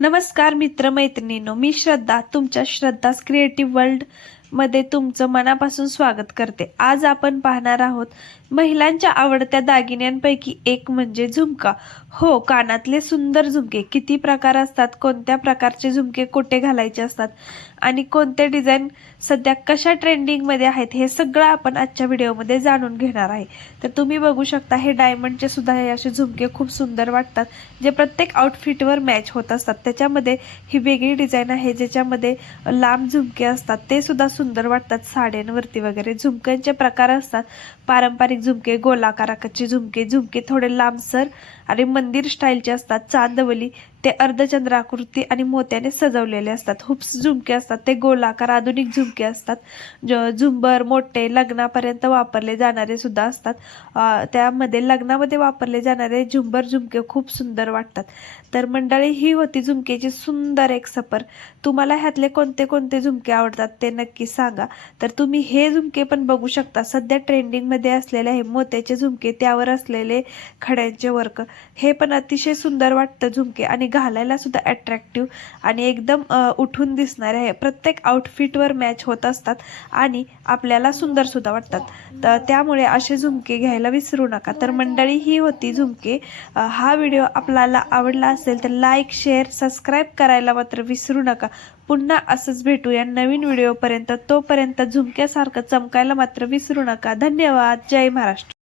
नमस्कार मित्रमैत्रिणींनो, मी श्रद्धा तुमच्या Shraddha's creative world मध्ये तुमचं मनापासून स्वागत करते। आज आपण पाहणार आहोत महिलांच्या आवडत्या दागिन्यांपैकी एक म्हणजे झुमका। हो, कानातले सुंदर झुमके किती प्रकार असतात, कोणत्या प्रकारचे झुमके कुठे घालायचे असतात आणि कोणते डिझाईन सध्या कशा ट्रेंडिंग मध्ये आहेत हे सगळं आपण आजच्या व्हिडिओमध्ये जाणून घेणार आहे। तर तुम्ही बघू शकता हे डायमंडचे सुद्धा हे असे झुमके खूप सुंदर वाटतात, जे प्रत्येक आउटफिटवर मॅच होत असतात। त्याच्यामध्ये ही वेगळी डिझाईन आहे ज्याच्यामध्ये लांब झुमके असतात, ते सुद्धा सुंदर वाटतात साड्यांवरती वगैरे। झुमक्यांचे प्रकार असतात पारंपरिक झुमके, गोलाकाराचे झुमके, झुमके थोडे लांबसर आणि मंदिर स्टाईलचे असतात, चांदवली ते अर्धचंद्राकृती आणि मोत्याने सजवलेले असतात। हुप्स झुमके असतात ते गोलाकार आधुनिक झुमके असतात। झुंबर मोठे लग्नापर्यंत वापरले जाणारे सुद्धा असतात। त्यामध्ये लग्नामध्ये वापरले जाणारे झुंबर झुमके खूप सुंदर वाटतात। तर मंडळी, ही होती झुमकेची सुंदर एक सफर। तुम्हाला ह्यातले कोणते कोणते झुमके आवडतात ते नक्की सांगा। तर तुम्ही हे झुमके पण बघू शकता, सध्या ट्रेंडिंग मध्ये असलेले हे मोत्याचे झुमके, त्यावर असलेले खड्यांचे वर्क, हे पण अतिशय सुंदर वाटतं झुमके आणि घालायला सुद्धा अट्रॅक्टिव्ह आणि एकदम उठून दिसणारे आहे। प्रत्येक आउटफिटवर मॅच होत असतात आणि आपल्याला सुंदर सुद्धा वाटतात। तर त्यामुळे असे झुमके घ्यायला विसरू नका। तर मंडळी, ही होती झुमके। हा व्हिडिओ आपल्याला आवडला असेल तर लाईक, शेअर, सबस्क्राईब करायला मात्र विसरू नका। पुन्हा असंच भेटूया नवीन व्हिडिओपर्यंत। तोपर्यंत झुमक्यासारखं चमकायला मात्र विसरू नका। धन्यवाद। जय महाराष्ट्र।